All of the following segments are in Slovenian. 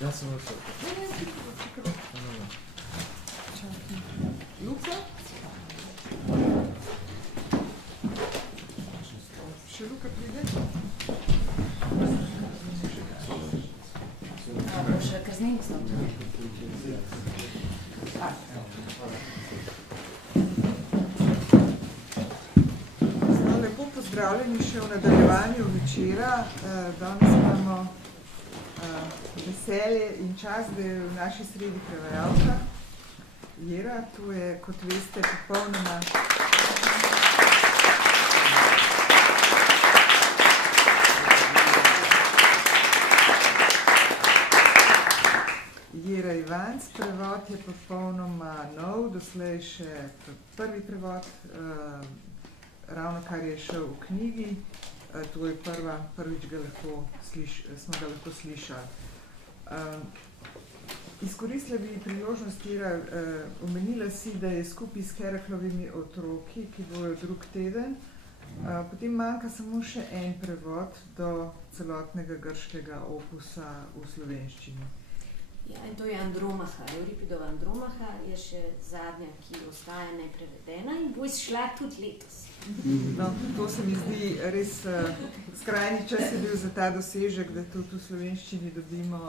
Ja sem vse. Luka? Še Luka pride? Bo še krznik znal. Lepo pozdravljeni še v nadaljevanju večera. Danes imamo veselje in čas, da je v naši sredi prevajalka Jera. Tu je, kot veste, popolnoma Jera Ivanc. Prevod je popolnoma nov, doslej še prvi prevod, ravno kar je šel v knjigi. To je prvič smo ga lahko slišali. Izkoristila bi priložnost, Jera, omenila si, da je skupaj s Heraklovimi otroki, ki bojo drug teden. Potem manjka samo še en prevod do celotnega grškega opusa v slovenščini. Ja, in to je Andromaha, Euripidova Andromaha je še zadnja, ki ostaja neprevedena in bo izšla tudi letos. No, to se mi zdi res skrajni čas je bil za ta dosežek, da tudi v slovenščini dobimo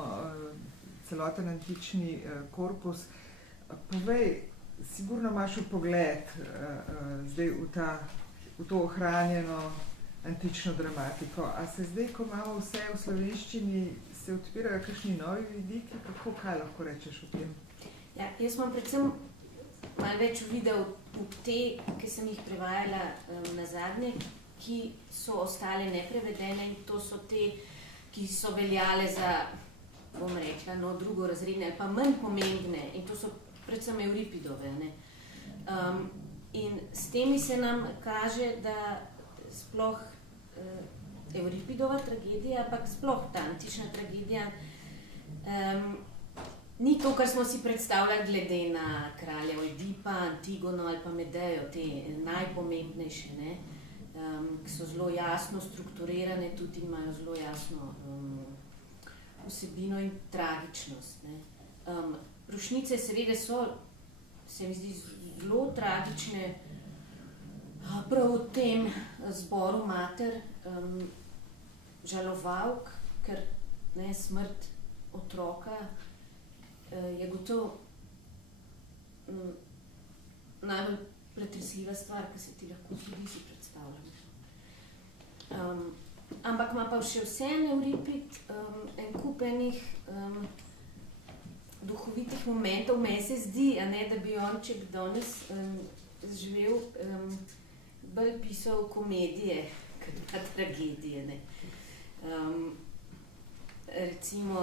celoten antični korpus. Povej, sigurno imaš vpogled zdaj v to ohranjeno antično dramatiko. A se zdaj, ko imamo vse v slovenščini, se odpirajo kakšni novi vidiki? Kaj lahko rečeš o tem? Ja, jaz imam predvsem malo več videl v te, ki sem jih prevajala nazadnje, ki so ostale neprevedene, in to so te, ki so veljale za, bom rekla, drugorazredne ali pa manj pomembne, in to so predvsem Euripidove, ne. In s temi se nam kaže, da sploh Euripidova tragedija, ampak sploh ta antična tragedija, ni to, kar smo si predstavljali glede na kralja Oidipa, Antigono ali pa Medejo, te najpomembnejše, ne, ki so zelo jasno strukturirane, tudi imajo zelo jasno vsebino in tragičnost, ne. Rošnice seveda so, se mi zdi, zelo tragične, prav v tem zboru mater, žalovalk, ker ne, smrt otroka je gotovo najbolj pretresljiva stvar, ki se ti lahko zgodi, si predstavljam. Ampak ima pa še vseeno Euripid en kup enih duhovitih momentov. Meni se zdi, a ne, da bi on, če bi danes živel, bolj pisal komedije, kot pa tragedije, ne. Recimo,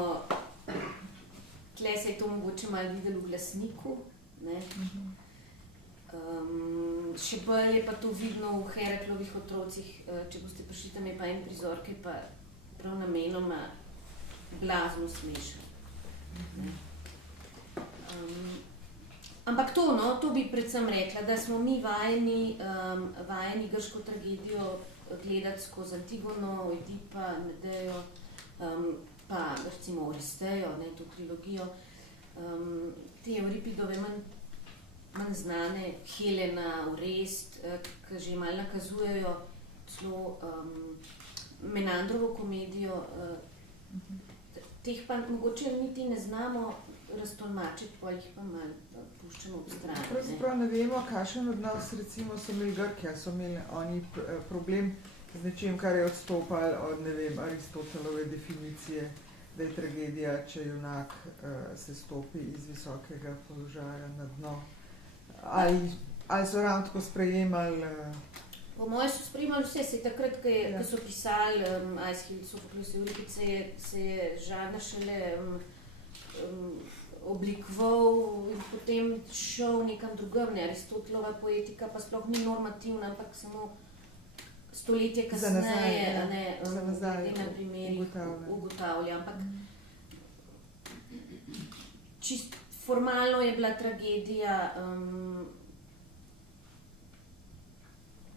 tle se je to mogoče malo videlo v Glasniku, ne. Še bolj je pa to vidno v Heraklovih otrocih, če boste prišli, tam je pa en prizor, ki je pa prav namenoma blazno smešen, ne. Ampak to, no, to bi predvsem rekla, da smo mi vajeni grško tragedijo gledati skozi Antigono, Oidipa, Medejo, pa recimo Oristejo, ne, to trilogijo. Te Euripidove manj znane, Helena, Orest, ki že malo nakazujejo celo Menandrovo komedijo, teh pa mogoče niti ne znamo raztolmačiti, pa jih pa malo puščamo ob strani. Pravzaprav ne vemo, kakšen odnos recimo so imeli Grki, so imeli oni problem z nečim, kar je odstopalo od, ne vem, Aristotelove definicije, da je tragedija, če junak se stopi iz visokega položaja na dno. Ali so ravno tako sprejemali? Po moje so sprejemali vse, se takrat, ko so pisali Aeschyl, Sofoklus, Euripid, se je žanr šele oblikoval in potem šel nekam drugam, ne. Aristotelova poetika pa sploh ni normativna, ampak samo stoletje kasneje, na primerih ugotavlja. Ampak čisto formalno je bila tragedija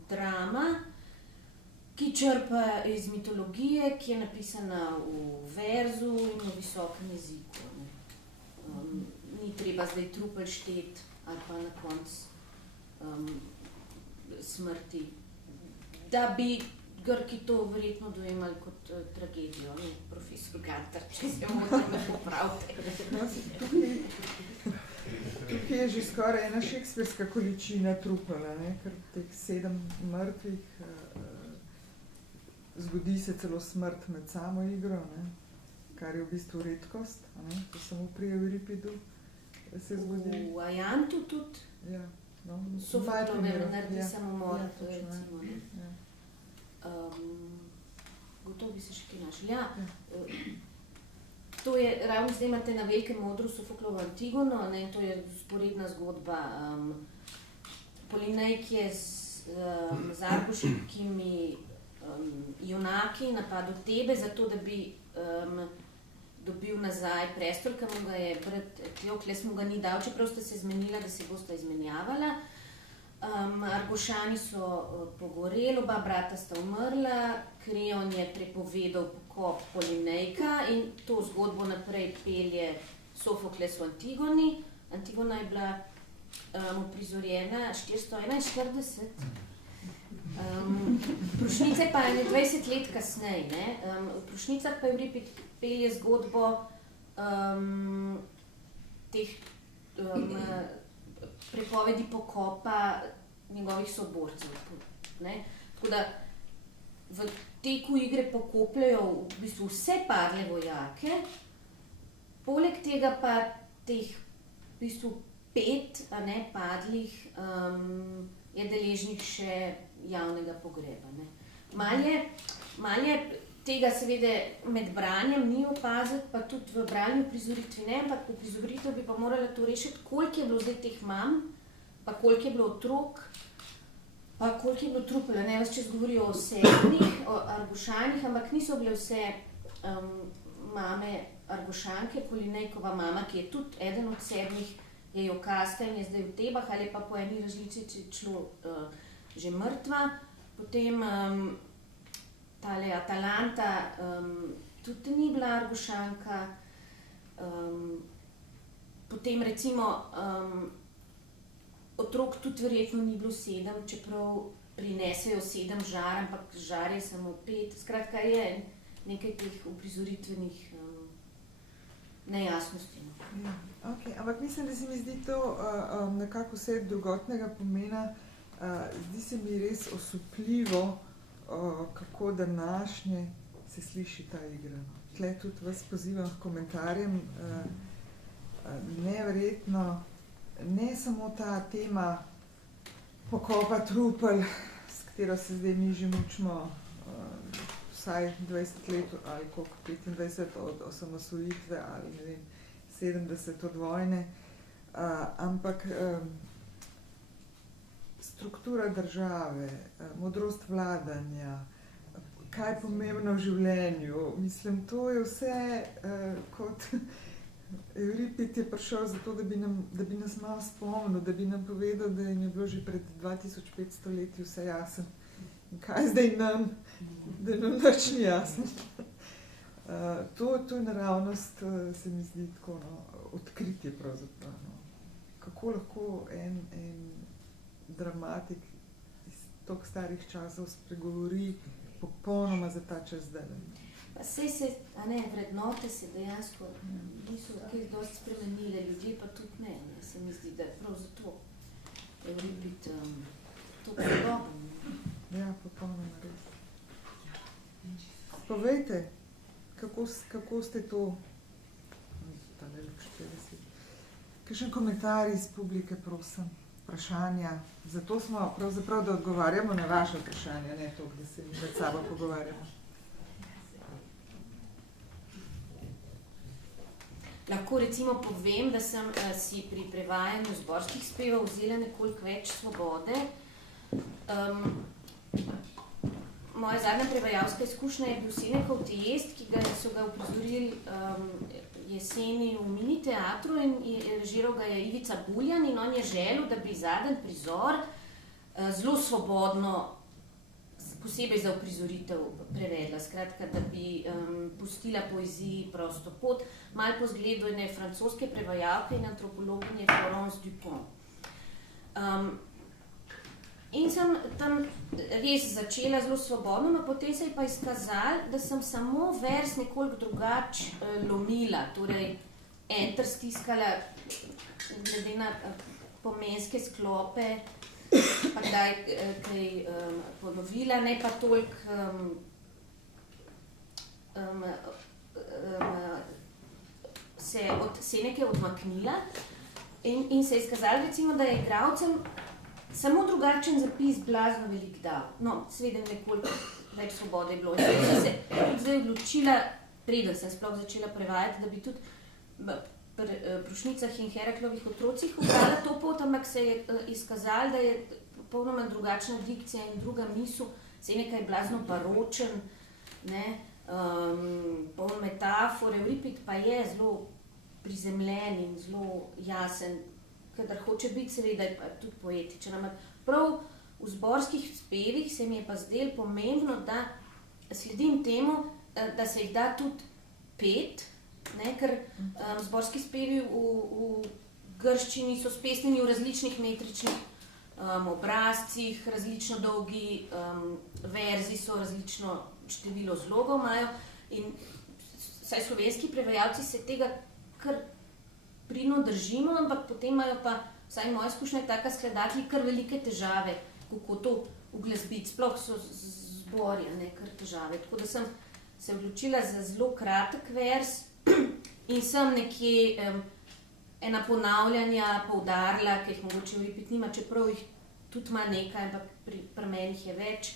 drama, ki črpa iz mitologije, ki je napisana v verzu in v visokem jeziku. Ne. Ni treba zdaj trupel štet ali pa na koncu smrti. Da bi Grki to verjetno dojemali kot tragedijo, ne, profesor Gantar, če se moram me popravite. Tukaj je že skoraj ena šekspirska količina trupela, ne, ker teh 7 mrtvih, zgodi se celo smrt med samo igro, ne, kar je v bistvu redkost, ne, to samo pri Euripidu se zgodi. V Ajantu tudi Ja, no, Sofoklo ne naredi samomor, to je recimo. Ja. Gotovo bi se še kaj našli. Ja, to je, ravno zdaj imate na velikem odru Sofoklovo Antigono, ne, to je sporedna zgodba. Polinejk je z argoškimi junaki napadel Tebe, zato da bi dobil nazaj prestol, ki mu ga je brat Kleokles mu ga ni dal, čeprav sta se zmenila, da se bosta izmenjavala. Argošani so pogoreli, oba brata sta umrla, Kreon je prepovedal pokop Polinejka in to zgodbo naprej pelje Sofokles v Antigoni. Antigona je bila uprizorjena 441. Prošnica je pa 20 let kasneje. V Prošnicah pa Euripid pelje zgodbo teh prepovedi pokopa njegovih soborcev. Ne? Tako da v teku igre pokopljajo v bistvu vse padle vojake, poleg tega pa teh v bistvu 5 padlih je deležnih še javnega pogreba. Ne? Malo je tega seveda med branjem ni opaziti, pa tudi v branju prizoritvi ne, ampak v prizoritev bi pa morala to rešiti, koliko je bilo zdaj teh mam, pa koliko je bilo otrok, pa koliko je bilo trupela. Ne, vas čez govorijo o sedmih, o Argošanih, ampak niso bile vse mame Argošanke, Polinejkova mama, ki je tudi eden od 7, je Jokasta in je zdaj v Tebah, ali pa po eni različici šlo že mrtva. Potem tale Atalanta tudi ni bila Argošanka. Potem recimo otrok tudi verjetno ni bilo 7, čeprav prinesejo 7 žar, ampak žar je samo 5. Skratka je nekaj teh uprizoritvenih nejasnosti. Ja, okay. Ampak mislim, da se mi zdi to nekako vse drugotnega pomena. Zdi se mi res osupljivo, kako današnje se sliši ta igra. Tle tudi vas pozivam k komentarjem. Neverjetno, ne samo ta tema pokopa trupel, s katero se zdaj mi že mučimo vsaj 20 let ali koliko, 25 od osamosvojitve ali ne vem, 70 od vojne, ampak struktura države, modrost vladanja, kaj je pomembno v življenju. Mislim, to je vse kot Euripid je prišel zato, da bi nas malo spomnil, da bi nam povedal, da jim je bilo že pred 2500 leti vse jasno. In kaj zdaj nam, da nam nič ni jasno. To je naravnost, se mi zdi tako, no, odkritje pravzaprav. No. Kako lahko en dramatik iz toliko starih časov spregovori popolnoma za ta čas zdaj. Pa sej se, vrednote se dejansko niso kaj dosti spremenile, ljudje pa tudi ne. Se mi zdi, da prav zato Euripid to podoben. Ja, popolnoma res. Povejte, kako ste to, kakšen komentar iz publike, prosim, vprašanja. Zato smo pravzaprav, da odgovarjamo na vaše vprašanja, ne to, da se med sabo pogovarjamo. Lahko recimo povem, da sem si pri prevajanju zborskih spevov vzela nekoliko več svobode. Moja zadnja prevajalska izkušnja je bil Senekov Tejest, ki so ga uprizorili jeseni v mini teatru in režiral ga je Ivica Buljan in on je želel, da bi zadnji prizor zelo svobodno posebej za uprizoritev prevedla, skratka, da bi pustila poeziji prosto pot, malo po zgledu ene francoske prevajalke in antropologinje Florence Dupont. In sem tam res začela zelo svobodno, no potem se je pa izkazalo, da sem samo vers nekoliko drugače lomila, torej enter stiskala glede na pomenske sklope, pa kdaj kaj ponovila, ne pa toliko se nekaj odmaknila in se je izkazalo, recimo, da je igralcem samo drugačen zapis blazno velik dal. No, seveda nekoliko več svobode je bilo. In sem se zdaj odločila, preden sem sploh začela prevajati, da bi tudi pri Prušnicah in Heraklovih otrocih ubrala to pot, ampak se je izkazalo, da je popolnoma drugačna dikcija in druga misel, se je nekaj blazno baročen, ne, poln metafore, Euripid pa je zelo prizemljen in zelo jasen, kadar hoče biti, seveda je pa tudi poetičen. Ampak prav v zborskih spevih se mi je pa zdelo pomembno, da sledim temu, da se jih da tudi pet, ne, ker zborski spevi v grščini so spesnjeni v različnih metričnih obrazcih, različno dolgi verzi so, različno število zlogov imajo in saj slovenski prevajalci se tega kar pridno držimo, ampak potem imajo pa, vsaj moja izkušnja je taka, skladatelji kar velike težave, kako to uglasbiti, sploh so zborja, ne, kar težave. Tako da sem se odločila za zelo kratek vers in sem nekje ena ponavljanja poudarila, ki jih mogoče Euripid nima, čeprav jih tudi ima nekaj, ampak pri meni je več,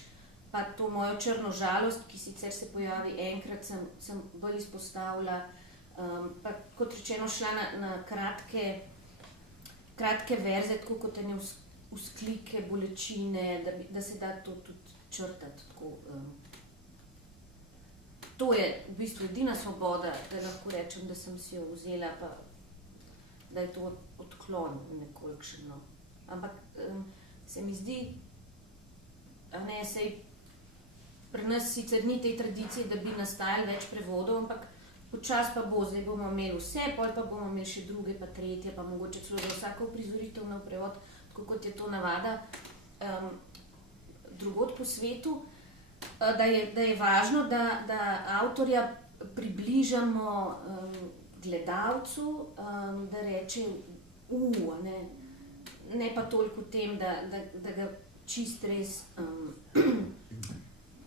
pa to mojo črno žalost, ki sicer se pojavi enkrat, sem bolj izpostavila, pa kot rečeno šla na kratke verze, tako kot ene vzklike, bolečine, da se da to tudi črtati. Tako, to je v bistvu edina svoboda, da lahko rečem, da sem si jo vzela, pa da je to odklon nekolikšen. No. Ampak se mi zdi, ne, sej pri nas sicer ni tej tradicije, da bi nastajali več prevodov, ampak počas pa bo, zdaj bomo imeli vse, pol pa bomo imeli še druge, pa tretje, pa mogoče celo za vsako uprizoritev na prevod, tako kot je to navada drugod po svetu, da je važno, da avtorja približamo gledalcu, da reče ne pa toliko v tem, da ga čist res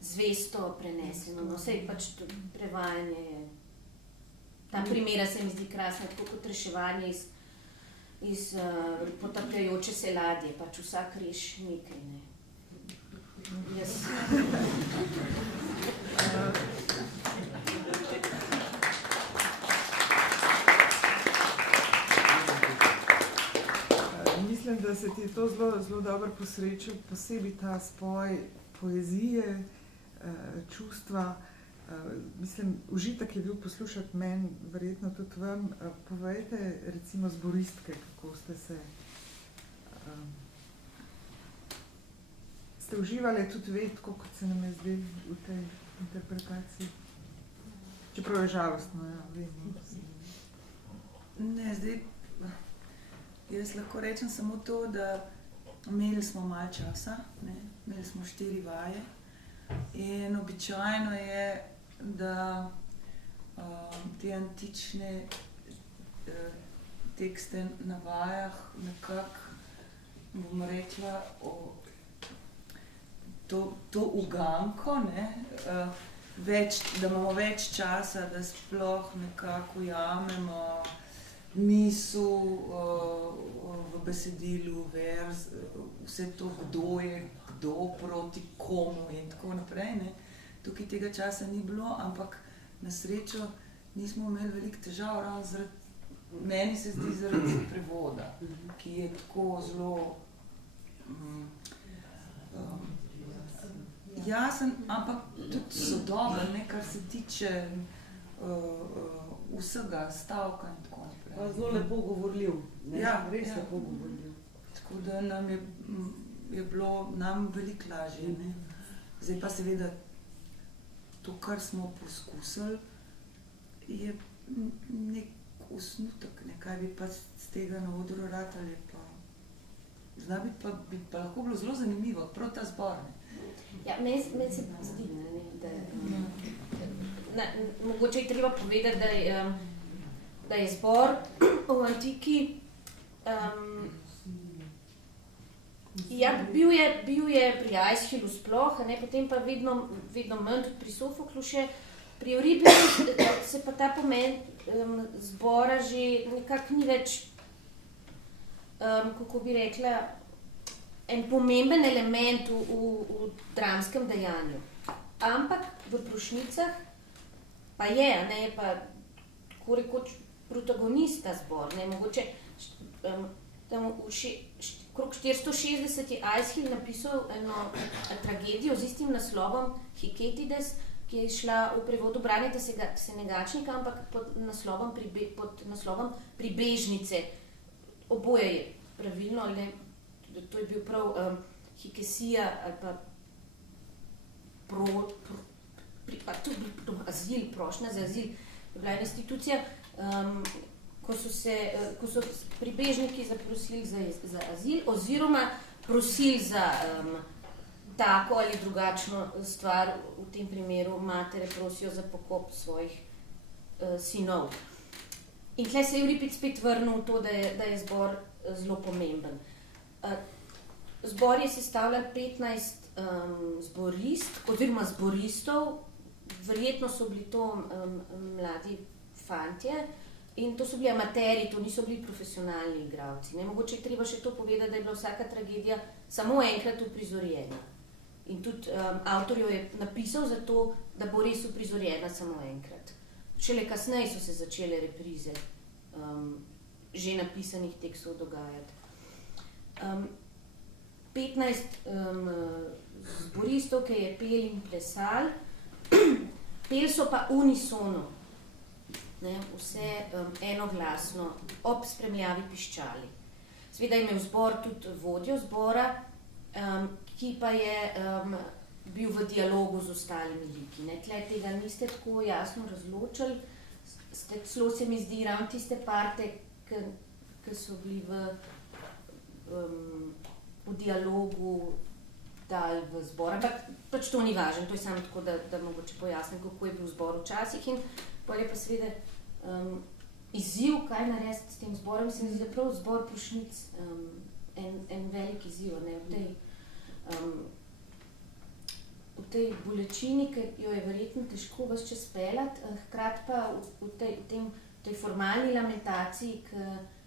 zvesto prenese. No, sej pač prevajanje je. Ta primera se mi zdi krasna, tako kot reševanje iz potapljajoče se ladje, pač vsak reši nekaj, ne. Jaz. Mislim, da se ti je to zelo dobro posrečil, posebej ta spoj poezije, čustva. Mislim, užitek je bil poslušati meni, verjetno tudi vam. Povejte, recimo, zboristke, kako ste se... Ste uživali tudi ve, tako kot se nam je zdelo v tej interpretaciji? Čeprav je žalostno, ja, vem. Ne, zdaj, jaz lahko rečem samo to, da imeli smo malo časa, ne? Imeli smo 4 vaje in običajno je, da te antične tekste na vajah nekako, bom rekla, to uganko, ne, da imamo več časa, da sploh nekako ujamemo misel v besedilu, verz, vse to, kdo je, kdo proti komu in tako naprej, ne. Tukaj tega časa ni bilo, ampak na srečo nismo imeli veliko težav, ravno zaradi, meni se zdi zaradi prevoda, ki je tako zelo jasen, ampak tudi sodoben, ne, kar se tiče vsega stavka in tako naprej. Pa zelo lepo govorljiv, ne? Ja, res ja. lepo govorljiv. Tako da nam je bilo veliko lažje, ne, Zdaj pa seveda to, kar smo poskusili, je nek osnutek, kaj bi pa z tega na odru ratali, pa zna biti pa lahko bilo zelo zanimivo, prav ta zbor. Ja, meni se zdi, da mogoče je treba povedati, da je zbor v antiki bil je pri Aeschylu sploh, potem pa vedno manj, tudi pri Sofoklu še. Pri Euripidu se pa ta pomen zbora že nekako ni več, kako bi rekla, en pomemben element v dramskem dejanju. Ampak v Prošnicah pa je pa tako rekoč protagonista zbor. Mogoče tam okrog 460 je Aeschyl napisal eno tragedijo z istim naslovom Hiketides, ki je šla v prevodu Braneta Senegačnika, ampak pod naslovom Pribežnice. Oboje je pravilno, ali to je bil prav hikesija ali pa to je bil azil, prošnja za azil. Je bila institucija, ko so pribežniki zaprosili za azil oziroma prosili za tako ali drugačno stvar, v tem primeru matere prosijo za pokop svojih sinov. In tukaj se je Euripid spet vrnil v to, da je zbor zelo pomemben. Zbor je sestavljen 15 zboristk oziroma zboristov, verjetno so bili to mladi fantje in to so bili amaterji, to niso bili profesionalni igralci. Mogoče je treba še to povedati, da je bila vsaka tragedija samo enkrat uprizorjena. In tudi avtor jo je napisal zato, da bo res uprizorjena samo enkrat. Šele kasneje so se začele reprize že napisanih tekstov dogajati. 15 zboristov, ki je pel in plesal, pel so pa unisono, vse enoglasno, ob spremljavi piščali. Seveda je imel zbor tudi vodjo zbora, ki pa je bil v dialogu z ostalimi liki. Tle tega niste tako jasno razločili, celo se mi zdi ravno tiste parte, ki so bili v dialogu dali v zbor, ampak pač to ni važno, to je samo tako, da mogoče pojasnim, kako je bil zbor včasih in potem je pa seveda izziv, kaj narediti s tem zborom, se mi zdi, da prav zbor Prošnic en velik izziv, v tej bolečini, ki jo je verjetno težko ves čas peljati, hkrati pa v tej formalni lamentaciji, ki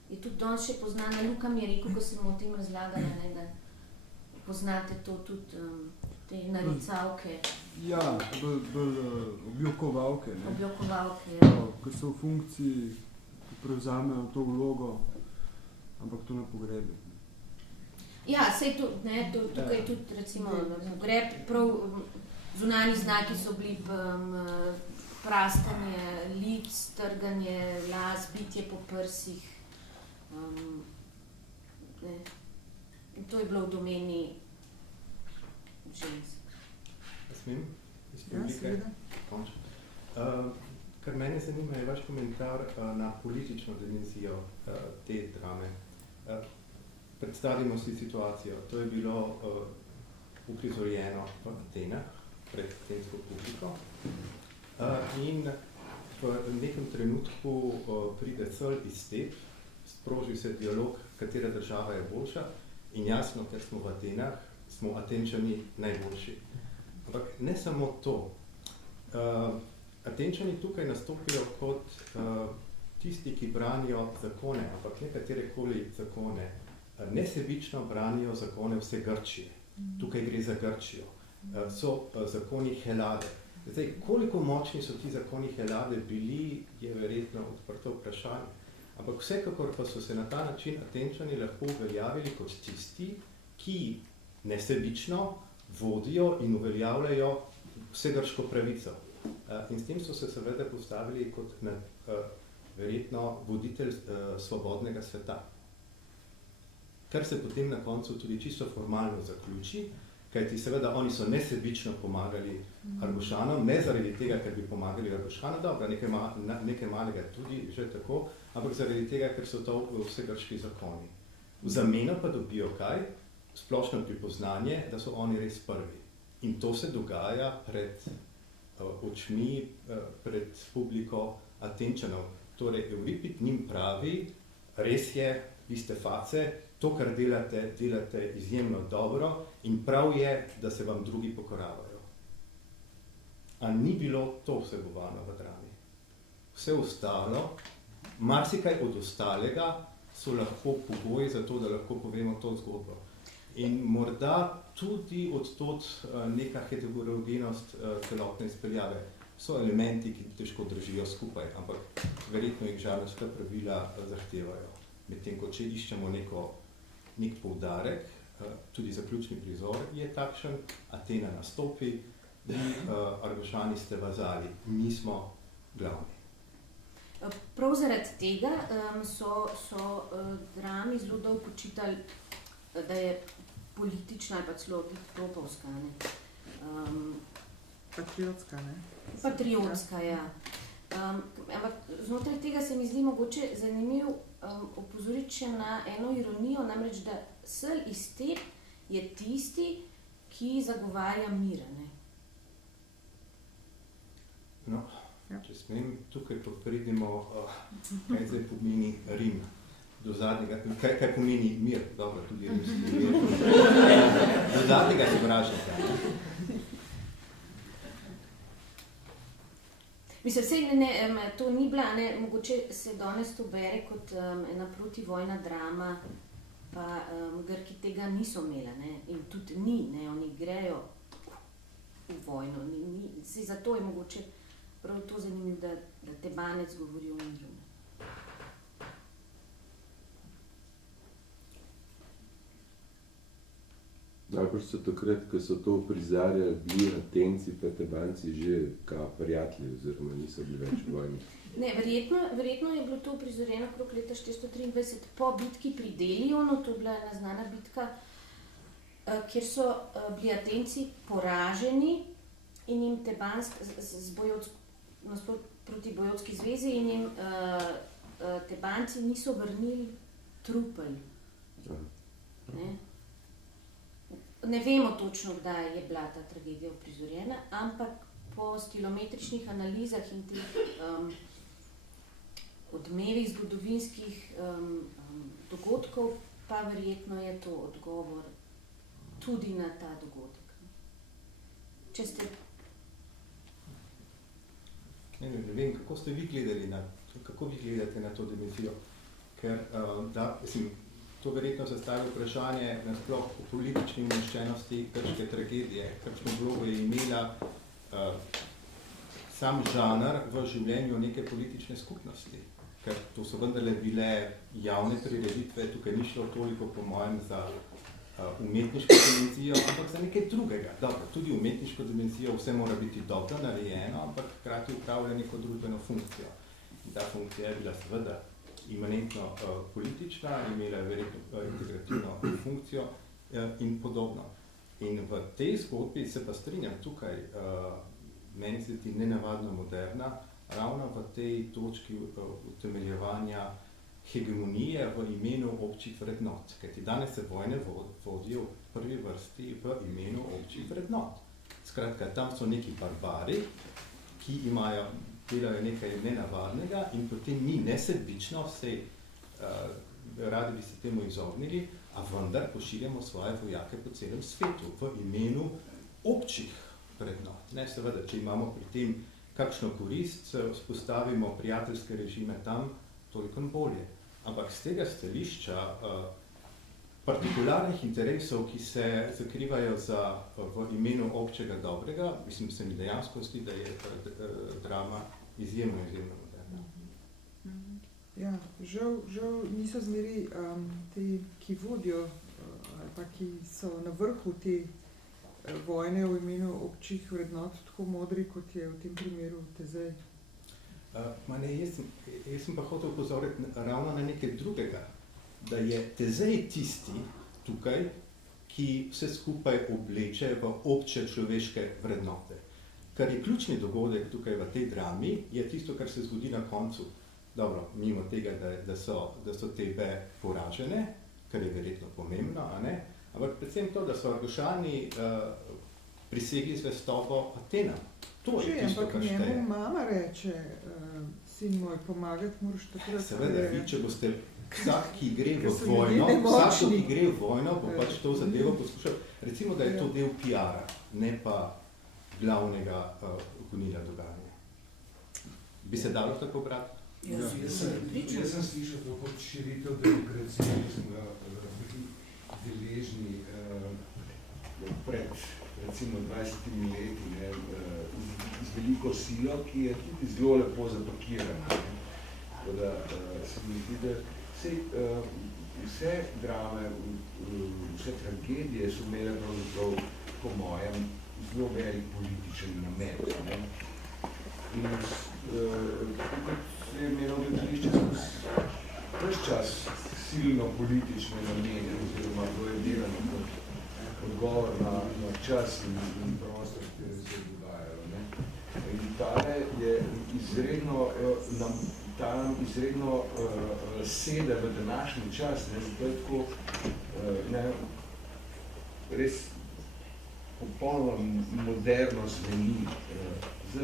je tudi danes še poznana. Luka mi je rekel, ko sem o tem razlagala, da poznate to tudi, te naricavke. Ja, bolj objokovalke, Objokovalke, ki so v funkciji, ki prevzamejo to vlogo, ampak to na pogrebi. Ja, sej tukaj tudi recimo pogreb, prav zunanji znaki so bili praskanje lic, trganje las, bitje po prsih. In to je bilo v domeni žensk. Smem? Ja, seveda. Kar mene zanima je vaš komentar na politično dimenzijo te drame. Predstavimo si situacijo. To je bilo uprizorjeno v Atenah pred atensko publiko in v nekem trenutku pride cel iz step, sproži se dialog, katera država je boljša in jasno, ker smo v Atenah, smo Atenčani najboljši. Ampak ne samo to. Atenčani tukaj nastopijo kot tisti, ki branijo zakone, ampak nekaterekoli zakone. Nesebično branijo zakone vse Grčije. Tukaj gre za Grčijo. So zakoni Helade. Zdaj, koliko močni so ti zakoni Helade bili, je verjetno odprto vprašanje. Ampak vsekakor pa so se na ta način Atenčani lahko uveljavili kot tisti, ki nesebično vodijo in uveljavljajo vse grško pravico. In s tem so se seveda postavili kot verjetno voditelj svobodnega sveta. Kar se potem na koncu tudi čisto formalno zaključi Kajti seveda oni so nesebično pomagali Argošanom, ne zaradi tega, ker bi pomagali Argošanom, dobro, nekaj malega tudi že tako, ampak zaradi tega, ker so to vse grški zakoni. V zameno pa dobijo kaj? Splošno pripoznanje, da so oni res prvi. In to se dogaja pred očmi, pred publiko Atenčanov. Torej, Euripid njim pravi, res je, vi ste face, to, kar delate izjemno dobro in prav je, da se vam drugi pokoravajo. A ni bilo to vsebovano v drami. Vse ostalo, marsikaj od ostalega so lahko pogoji za to, da lahko povemo to zgodbo. In morda tudi odtot neka heterogenost celotne izpeljave. So elementi, ki težko držijo skupaj, ampak verjetno jih žanrska pravila zahtevajo. Medtem ko če iščemo nek poudarek, tudi zaključni prizor je takšen, Atena nastopi, Argošani ste vazali, mi smo glavni. Prav zaradi tega so drami zelo dolgo počitali, da je politična ali pa celo propovska, Patriotska, ne? Patriotska, ja. Ampak znotraj tega se mi zdi mogoče zanimiv opozoriti še na eno ironijo, namreč, da Sel iz Teb je tisti, ki zagovarja mir, ne? No, če smem, tukaj pa pridemo, kaj zdaj pomeni Rim. Do zadnjega, kaj pomeni mir? Dobro, tudi rimski mir. Do zadnjega sovražnika. Mislim, to ni bila, mogoče se danes to bere kot ena protivojna drama, pa Grki tega niso imeli, ne? In tudi ni, ne? Oni grejo v vojno. Zato je mogoče prav to zanimivo, da Tebanec govori o miru. Najprej so takrat, ko so to prizarjali, bili Atenci pa Tebanci že prijatelji, oziroma niso bili več v vojni. Ne, verjetno je bilo to prizorjeno okrog leta 423 po bitki pri Delionu, to je bila ena znana bitka, kjer so bili Atenci poraženi in jim proti Bojotski zvezi in jim Tebanci niso vrnili trupel. Ne vemo točno, kdaj je bila ta tragedija uprizorjena, ampak po stilometričnih analizah in teh odmevih zgodovinskih dogodkov pa verjetno je to odgovor tudi na ta dogodek. Če ste... Ne vem, kako vi gledate na to dimenzijo, ker to verjetno zastavi vprašanje nasploh o politični umeščenosti grške tragedije, kakšno vlogo je imela sam žanr v življenju neke politične skupnosti. Ker to so vendarle bile javne prireditve, tukaj ni šlo toliko po mojem za umetniško dimenzijo, ampak za nekaj drugega. Dobro, tudi umetniško dimenzijo, vse mora biti dobro narejeno, ampak hkrati upravlja neko družbeno funkcijo. In ta funkcija je bila seveda imanentno politična, imela verjetno integrativno funkcijo in podobno. In v tej zgodbi se pa strinjam tukaj, meni se ti nenavadno moderna, ravno v tej točki utemeljevanja hegemonije v imenu občih vrednot. Kajti danes se vojne vodijo v prvi vrsti v imenu občih vrednot. Skratka, tam so neki barbari, ki delajo nekaj nenavadnega in potem mi nesebično radi bi se temu izognili, a vendar pošiljamo svoje vojake po celem svetu v imenu občih vrednot. Ne, seveda, če imamo pri tem kakšno korist, vzpostavimo prijateljske režime tam, toliko bolje. Ampak z tega stališča partikularnih interesov, ki se zakrivajo v imenu občega dobrega, mislim, se mi dejansko zdi, da je drama izjemno moderna. Ja, žal niso zmeri ti, ki vodijo, ali pa ki so na vrhu te vojne v imenu občih vrednot, tako modri, kot je v tem primeru Tezej. Jaz sem pa hotel upozoriti ravno na nekaj drugega, da je Tezej tisti tukaj, ki vse skupaj obleče v obče človeške vrednote. Kar je ključni dogodek tukaj v tej drami, je tisto, kar se zgodi na koncu. Dobro, mimo tega, da so Tebe poražene, kar je verjetno pomembno, a ne? Ampak predvsem to, da so Argošani prisegli zvestobo Atenam. To je tisto, kar šteje. Ampak njemu mama reče, sin moj, pomagati moraš takrat. Seveda, vi, če boste vsak, ki gre v vojno, bo pač to zadevo poskušal. Recimo, da je to del PR-a, ne pa glavnega gonila dogajanja. Bi se dalo tako brati? Jaz sem slišal to kot širitev demokracije, ki smo ga bili deležni pred recimo 20 leti, ne, z veliko silo, ki je tudi zelo lepo zapakirana. Tako da se mi zdi, da vse drame, vse tragedije so imele pravzaprav po mojem zelo velik političen namen. Ne. In tukaj se je imelo gledališče ves čas silno politične namene, oziroma to je delano kot odgovor na čas in prostor, ki se je dogajalo. Ne. In tale je izredno sede v današnji čas, ne, zato je tako res popolnoma moderno zveni z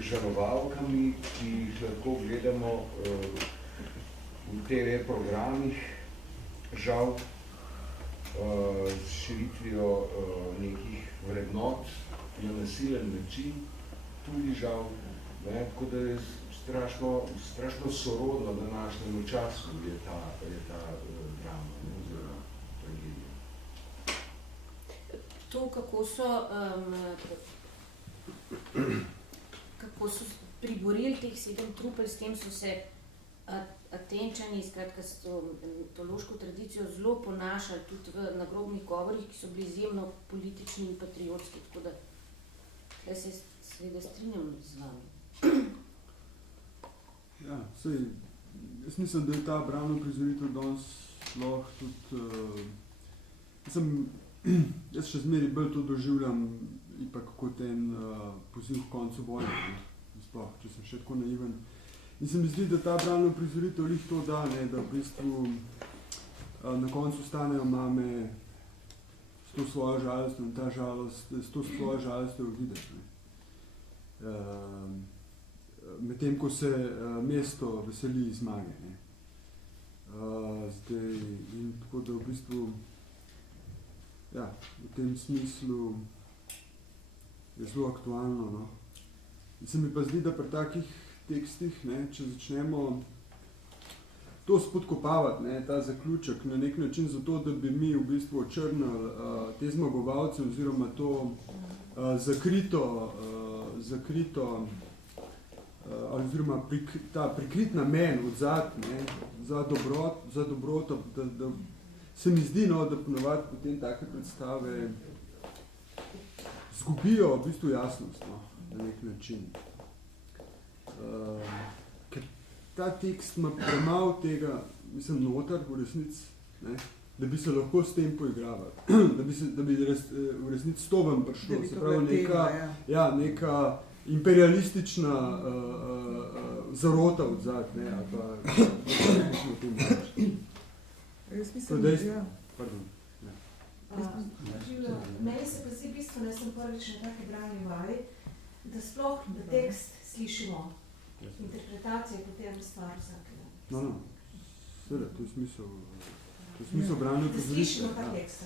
žalovalkami, ki jih lahko gledamo v TV programih, žal s širitvijo nekih vrednot na nasilen način, tudi žal, ne, tako da je strašno sorodno današnjemu času je ta drama oziroma tragedija. To, kako so priborili teh 7 trupel, s tem so se Atenčani, skratka s to mitološko tradicijo zelo ponašali tudi v nagrobnih govorih, ki so bili izjemno politični in patriotski, tako da tukaj se seveda strinjam z vami. Ja, sej, jaz mislim, da je ta bralna prizoritev danes lahko tudi, jaz še zmeri bolj to doživljam ipak kot en poziv v koncu vojne, sploh, če sem še tako naiven. In se mi zdi, da ta bralna prizoritev lih to da, ne, da v bistvu na koncu stanejo mame s to svojo žalostjo in ta žalost, s to svojo žalostjo vidiš. Medtem, ko se mesto veseli zmage. Ne. Zdaj, in tako da v bistvu, ja, v tem smislu je zelo aktualno. No. In se mi pa zdi, da pri takih tekstih, ne, če začnemo to spodkopavati, ne, ta zaključek na nek način zato, da bi mi v bistvu očrnili te zmagovalce oziroma to zakrito oziroma ta prikrit namen odzad, ne, za dobroto, da se mi zdi, no, da ponovadi potem take predstave zgubijo v bistvu jasnost, no, na nek način. Ker ta tekst ima premalo tega, mislim, noter v resnici, ne, da bi se lahko s tem poigravali, da bi v resnici s to vam prišlo, se pravi neka imperialistična zarota odzad, ne, ali pa nekaj o tem reči. Jaz mislim, ja. Pardon. Meni se pa zdi bistveno, jaz sem prvič na taki brani vaji, da sploh da tekst slišimo. Interpretacija je potem stvar vsakega. No, seveda, to je smisel branja. Da slišimo ta tekst.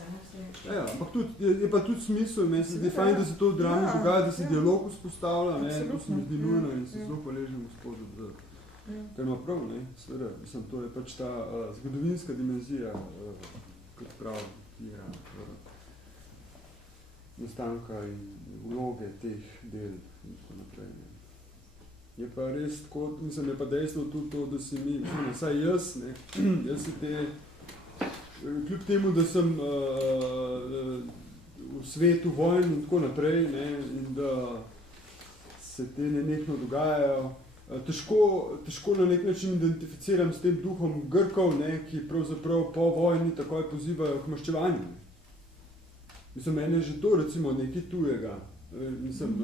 Ja, ampak je pa tudi smisel, meni se zdi fajn, da se to v drami dogaja, da se dialog vzpostavlja, ne, to se mi zdi nujno in se zelo hvaležen gospodu, da ima prav, ne, seveda, mislim, to je pač ta zgodovinska dimenzija, kot pravi, nastanka in vloge teh del in tako naprej, ne. Je pa res tako, mislim, je pa dejstvo tudi to, da si mi, vsaj jaz, ne, jaz si te, kljub temu, da sem v svetu vojn in tako naprej, ne, in da se te nenehno dogajajo, težko na nek način identificiram s tem duhom Grkov, ne, ki pravzaprav po vojni takoj pozivajo k maščevanju. Mislim, meni je že to recimo nekaj tujega. Mislim,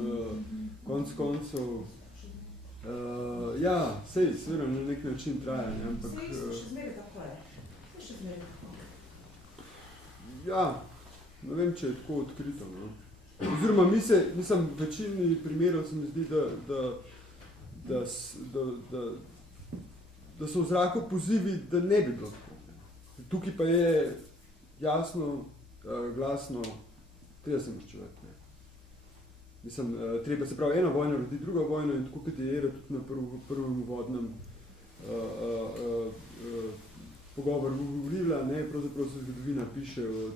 konc koncev, ja, sej, seveda na nek način traja, ne, ampak... Sej so še zmeraj tako je. Še zmeraj tako. Ja, ne vem, če je tako odkrito, no. Oziroma, mislim, v večini primerov se mi zdi, da so v zraku pozivi, da ne bi bilo tako. Tukaj pa je jasno, glasno, treba se maščevati. Ne. Mislim, treba se pravi ena vojna vrti druga vojna in tako kot je Jera tudi na prvem uvodnem pogovor govorila, ne, pravzaprav se zgodovina piše od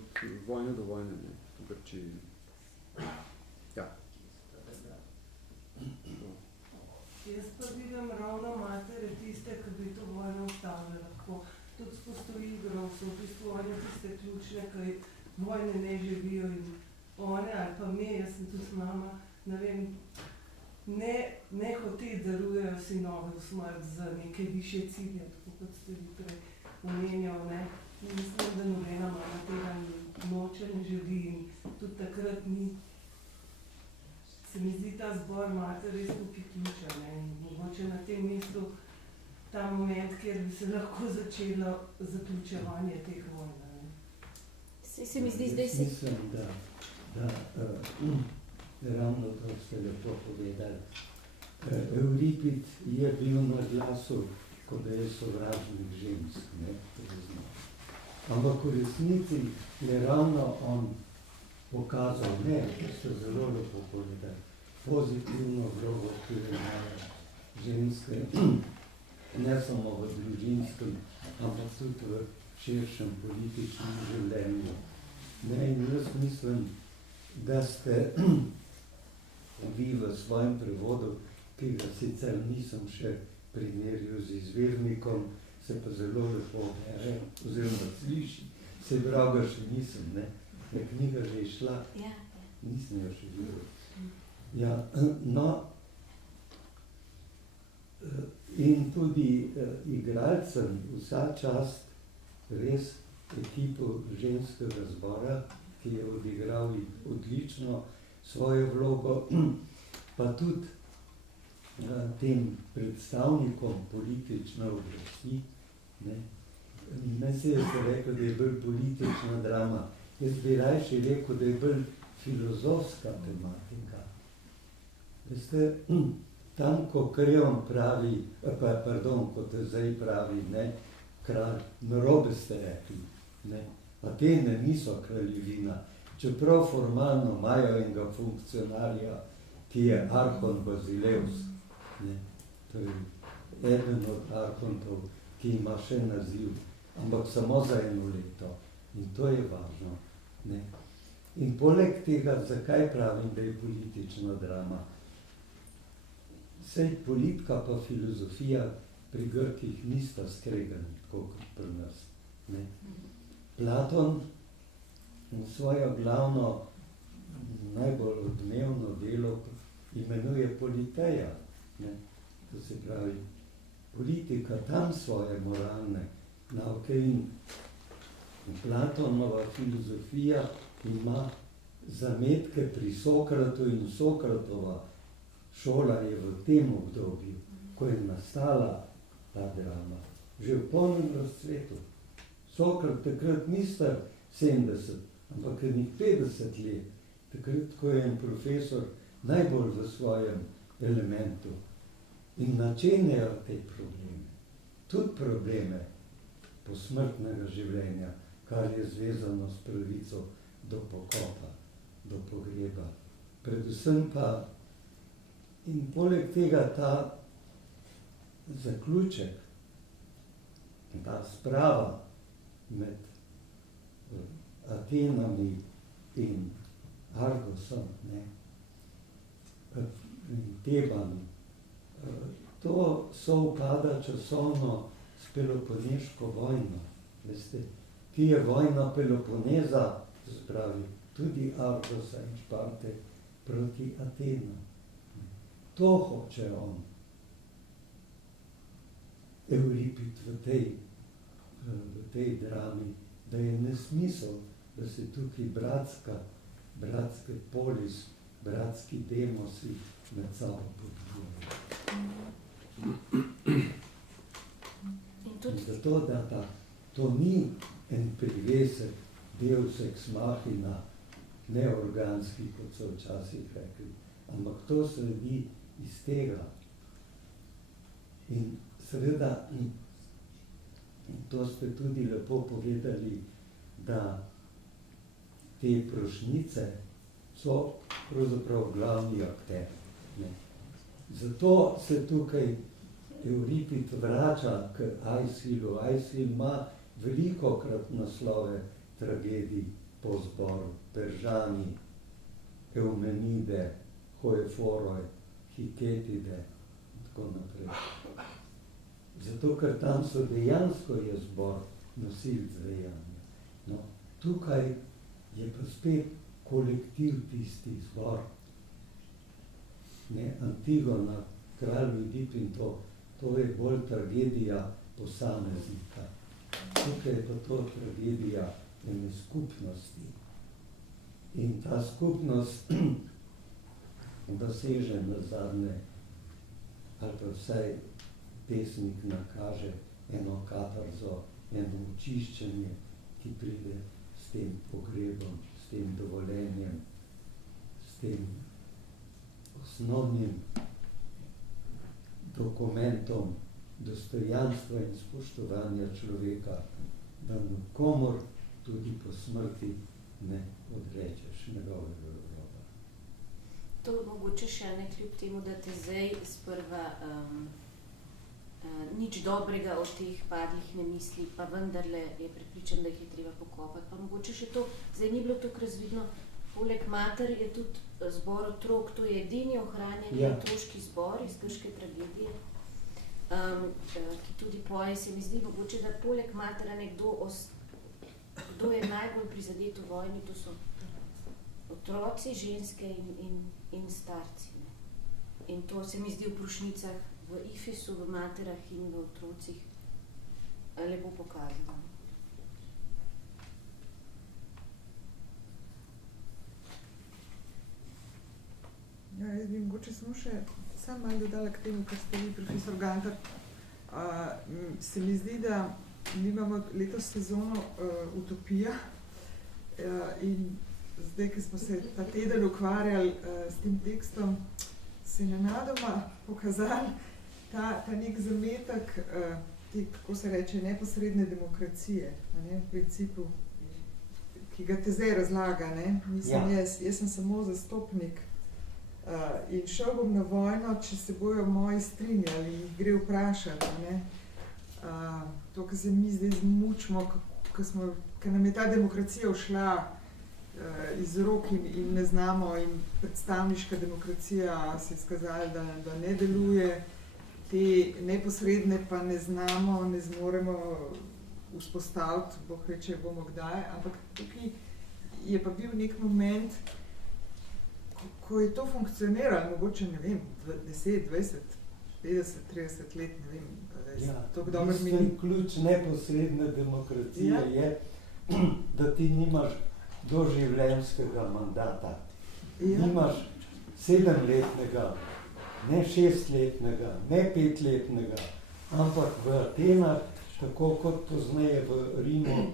vojne do vojne, ne, v Grčiji. Ja. Jaz pa vidim ravno matere tiste, ki bi to vojno ustavili lahko. Tudi s Pustoigro so v bistvu one tiste ključne, ki vojne ne živijo in one ali pa me, jaz sem tudi mama, ne vem, ne hote darujejo sinove v smrt za neke višje cilje, tako kot ste vi prej omenjal, ne. Mislim, da nobena mama tega noče, ne želi in tudi takrat ni. Se mi zdi ta zbor mater res tukaj ključa, ne, in mogoče na tem mestu ta moment, kjer bi se lahko začelo zaključevanje teh vojn, ne. Se mi zdi, zdaj si... Mislim, da ravno to ste lepo povedali. Euripid je bil na glasu, ko da je sovražnik žensk, ne, ampak v resnici je ravno on pokazal, ne, ki ste zelo lepo povedali, pozitivno vlogo, ki jo imajo ženske, ne samo v družinskem, ampak tudi v širšem političnem življenju. Ne, in jaz mislim, da ste vi v svojem prevodu, ki ga sicer nisem še primerjal z izvirnikom, se pa zelo lepo bere, oziroma sliši, se pravi, ga še nisem, ne. Je knjiga že išla? Ja. Nisem jo še videl. Ja, no, in tudi igralcem vsa čast res ekipo ženskega zbora, ki je odigral odlično svojo vlogo, pa tudi tem predstavnikom politične oblasti, ne. Ne se je rekel, da je bolj politična drama. Jaz bi rajši rekel, da je bolj filozofska tematika. Veste, tam, ko Kreon pravi, kot zdaj pravi, ne, kralj, narobe ste rekli, ne, Atene niso kraljevina, čeprav formalno imajo enega funkcionarja, ki je Arhon Basileus, ne, to je eden od arhontov, ki ima še naziv, ampak samo za eno leto. In to je važno. Ne. In poleg tega, zakaj pravim, da je politična drama? Sej politika pa filozofija pri Grkih nista skregani, tako kot pri nas. Ne. Platon svojo glavno, najbolj odmevno delo imenuje politeja. Ne. To se pravi, politika tam svoje moralne nauke in Platonova filozofija ima zametke pri Sokratu in Sokratova šola je v tem obdobju, ko je nastala ta drama, že v polnem razcvetu. Sokrat takrat ni star 70, ampak jednih 50 let, takrat, ko je en profesor najbolj v svojem elementu in načenjajo te probleme, tudi probleme posmrtnega življenja, kar je zvezano s pravico do pokopa, do pogreba. Predvsem pa, in poleg tega ta zaključek, ta sprava med Atenami in Argosom, ne, in Tebami, to sovpada časovno s Peloponeško vojno. Veste, ki je vojna Peloponeza, to se pravi tudi Argosa in Šparte proti Atenam. To hoče on Euripid v tej drami, da je nesmisel, da se tukaj bratske polis, bratski demosi med sabo podbujajo. Zato, da to ni en privesek, deus ex machina, neorganski, kot so včasih rekli, ampak to sledi iz tega. In seveda, to ste tudi lepo povedali, da te prošnjice so pravzaprav glavni akter. Zato se tukaj Euripid vrača k Aesilu. Aesil ima velikokrat naslove tragedij po zboru. Peržani, Eumenide, Hoeforoj, Hiketide in tako naprej. Zato, ker tam so dejansko je zbor nosilc dejanja. No, tukaj je pa spet kolektiv tisti zbor. Ne, Antigona, kralj Oidip in to je bolj tragedija posameznika. Tukaj je pa to tragedija ene skupnosti. In ta skupnost doseže nazadnje, ali pa vsaj pesnik nakaže eno katarzo, eno očiščenje, ki pride s tem pogrebom, s tem dovoljenjem, s tem osnovnim dokumentom dostojanstva in spoštovanja človeka, da nikomor tudi po smrti ne odrečeš njegovega groba. To mogoče še ne kljub temu, da te zdaj sprva nič dobrega od teh padlih ne misli, pa vendarle je prepričan, da jih je treba pokopati. Pa mogoče še to, zdaj ni bilo tako razvidno, poleg mater je tudi zbor otrok, to je edini ohranjeni otroški zbor iz grške tragedije, ki tudi poje, se mi zdi mogoče, da poleg matera kdo je najbolj prizadet v vojni, to so otroci, ženske in starci. In to se mi zdi v Prušnicah, v Ifisu, v materah in v otrocih lepo pokazano. Ja, jaz bi mogoče samo še sam malo dodala k temu, kar ste vi, profesor Gantar. Se mi zdi, da mi imamo letos sezono Utopija in zdaj, ko smo se ta teden ukvarjali s tem tekstom, se je nenadoma pokazal ta nek zametek, kako se reče, neposredne demokracije, v principu, ki ga te zdaj razlaga. Mislim, jaz sem samo zastopnik in šel bom na vojno, če se bojo moji strinjali in jih gre vprašati. To, kar se mi zdaj zmučimo, ker nam je ta demokracija ušla iz rok in ne znamo, in predstavniška demokracija se je skazala, da ne deluje, te neposredne pa ne znamo, ne zmoremo vzpostaviti, Bog reče, bomo kdaj, ampak tukaj je pa bil nek moment, ko je to funkcioniralo, mogoče, ne vem, 10, 20, 50, 30 let, ne vem, da je tako dobro minilo. Ključ neposredne demokracije je, da ti nimaš doživljenjskega mandata. Nimaš 7-letnega, ne 6-letnega, ne 5-letnega, ampak v Atenah, tako kot pozneje v Rimu,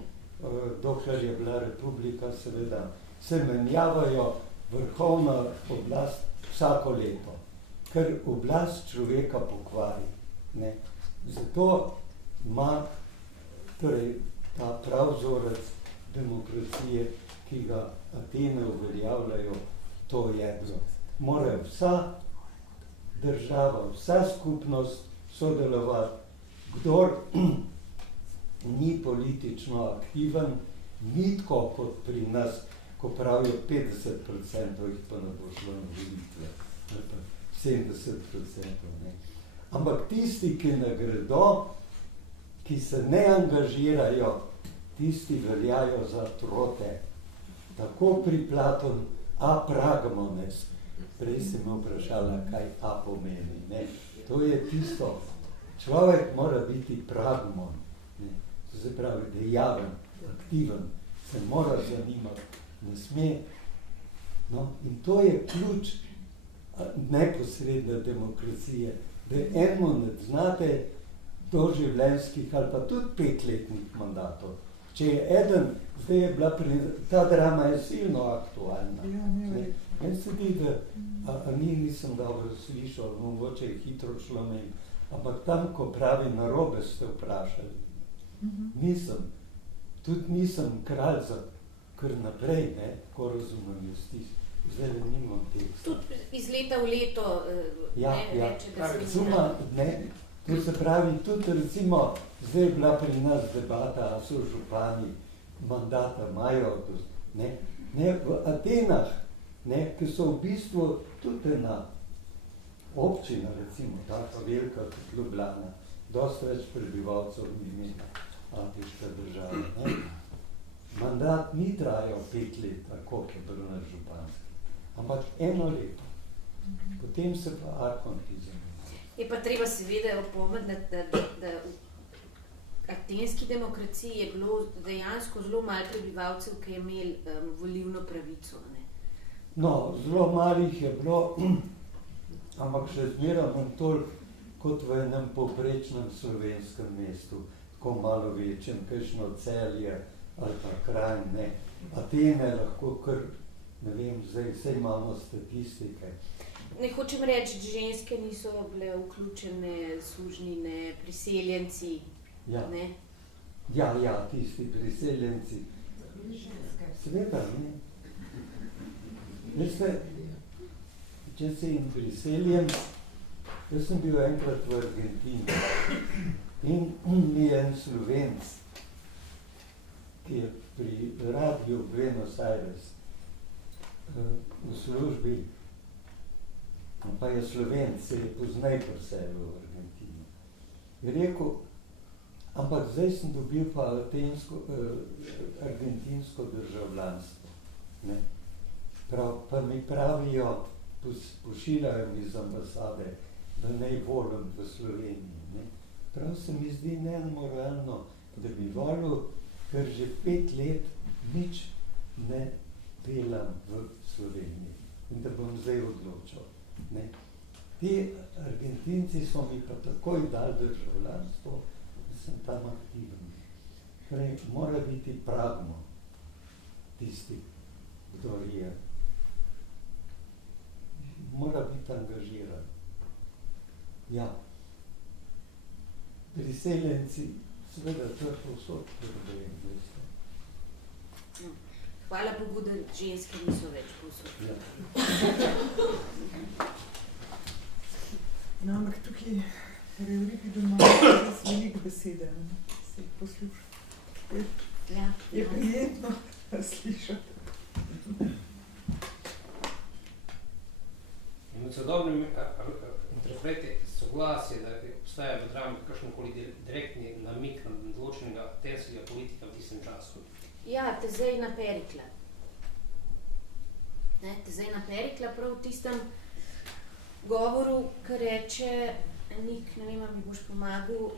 dokler je bila republika, seveda, se menjavajo vrhovna oblast vsako leto, ker oblast človeka pokvari. Zato ima ta pravzorec demokracije, ki ga Atene uveljavljajo, to jedro. Mora vsa država, vsa skupnost sodelovati. Kdor ni politično aktiven, ni tako kot pri nas, ko pravijo 50%, jih pa ne bo šlo na volitve, ali pa 70%. Ampak tisti, ki ne gredo, ki se ne angažirajo, tisti veljajo za trote. Tako pri Platonu, apragmones. Prej si me vprašala, kaj a pomeni. To je tisto, Človek mora biti pragmon, ne? To se pravi dejaven, aktiven, se mora zanimati, ne sme. No, in to je ključ neposredne demokracije, da enemu ne znate doživljenjskih ali pa tudi 5-letnih mandatov. Če je eden, zdaj je bila ta drama je silno aktualna. Meni se zdi, da nisem dobro slišal, mogoče je hitro šlo meni, ampak tam, ko pravi narobe, ste vprašali. Nisem kralj za kar naprej, ne, ko razumem jaz tisto. Zdaj nimam teksta. Tudi iz leta v leto reče, da se ne. To se pravi, tudi recimo, zdaj je bila pri nas debata, a so župani mandata imajo, ne, v Atenah, ne, ki so v bistvu tudi ena občina, recimo, taka velika kot Ljubljana, dosti več prebivalcev ima atiška država, ne. Mandat ni trajal 5 let, tako je bilo na županski, ampak 1 leto. Potem se pa arkontizem. Je pa treba seveda opomniti, da v atenski demokraciji je bilo dejansko zelo malo prebivalcev, ki je imel volilno pravico. Ne? No, zelo malih je bilo, ampak še zmeraj manj toliko kot v enem povprečnem slovenskem mestu, tako malo večjem, kakšno Celje ali pa Kranj, ne. Atene lahko kar, ne vem, zdaj imamo statistike. Ne hočem reči, da ženske niso bile vključene, sužnjine, priseljenci. Ne? Ja, tisti priseljenci. Sveda, ne. Veste, če si jim priseljen, jaz sem bil enkrat v Argentini in mi je en Slovenc, ki je pri radiju Buenos Aires v službi, pa je Slovenc, se je poznaj preselil v Argentino. Je rekel, ampak zdaj sem dobil pa argentinsko državljanstvo. Ne? Pa mi pravijo, pošiljajo mi iz ambasade, da naj volim v Sloveniji. Ne? Prav se mi zdi nemoralno, da bi volil, ker že 5 let nič ne delam v Sloveniji in da bom zdaj odločil. Ne. Ti Argentinci so mi pa takoj dali državljanstvo, da sem tam aktiven. Torej, mora biti pragmo tisti, kdo je. Mora biti angažiran. Ja. Priseljenci, seveda, to je povsod problem. Hvala Bogu, da ženske niso več povsod. Ja. No, ampak tukaj v Euripidu imamo veliko besede, se jih posluša. Je prijetno slišati. In v sodobnem interpreti soglasje, da obstaja v drami kakšnokoli direktni namik na določenega atenskega politika v tistem času. Ja, Tezejna Perikla. Tezejna Perikla prav v tistem govoru, ki reče, Nik, ne vem, mi boš pomagal,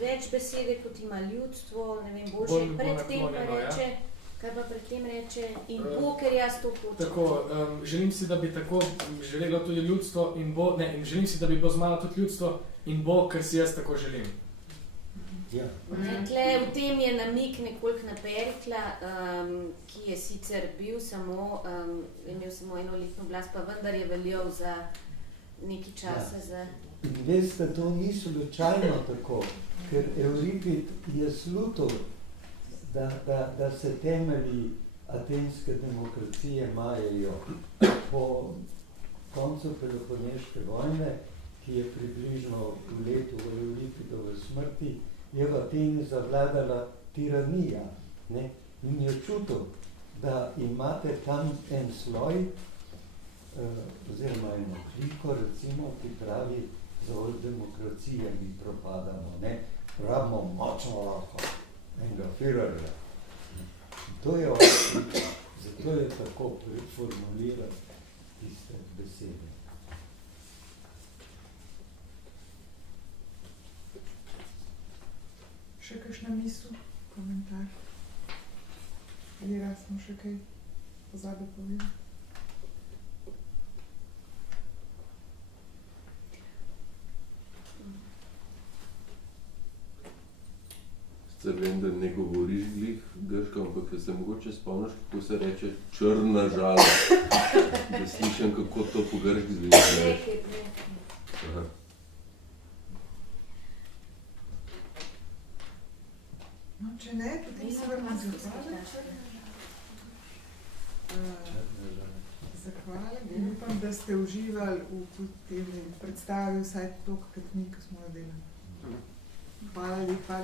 več besede, kot ima ljudstvo, ne vem, boljše, predtem pa reče, kaj pa predtem reče, in bo, ker jaz to hočem. Tako, želim si, da bi tako želelo tudi ljudstvo in bo, ne, in želim si, da bi bilo z mano tudi ljudstvo in bo, ker si jaz tako želim. Ja. Tle, v tem je namik nekoliko na Perikla, ki je sicer bil samo, imel samo 1-letno oblast, pa vendar je veljal za nekaj časa. Ja. In veste, to ni slučajno tako, ker Euripid je slutil, da se temelji atenske demokracije majajo po koncu Peloponeške vojne, ki je približno v letu v Euripidove smrti, je v Ateni zavladala tiranija. Ne? In je čutil, da imate tam en sloj, oziroma eno kliko, recimo, ki pravi, za demokracije mi propadamo, ne? Rabimo močno roko, enega Führerja. To je odklika, zato je tako formuliral tiste besede. še kakšna misel, komentar? Ali raz smo še kaj pozabi povedati? Sicer vem, da ne govoriš glih grško, ampak se mogoče spomniš, kako se reče črna žala. Da slišim, kako to po grški zveni. Aha. No, če ne, potem se vrnem zahvale. Zahvale in upam, da ste uživali v tem predstavi vsaj toliko, kot mi, ko smo jo delali. Hvala lepa.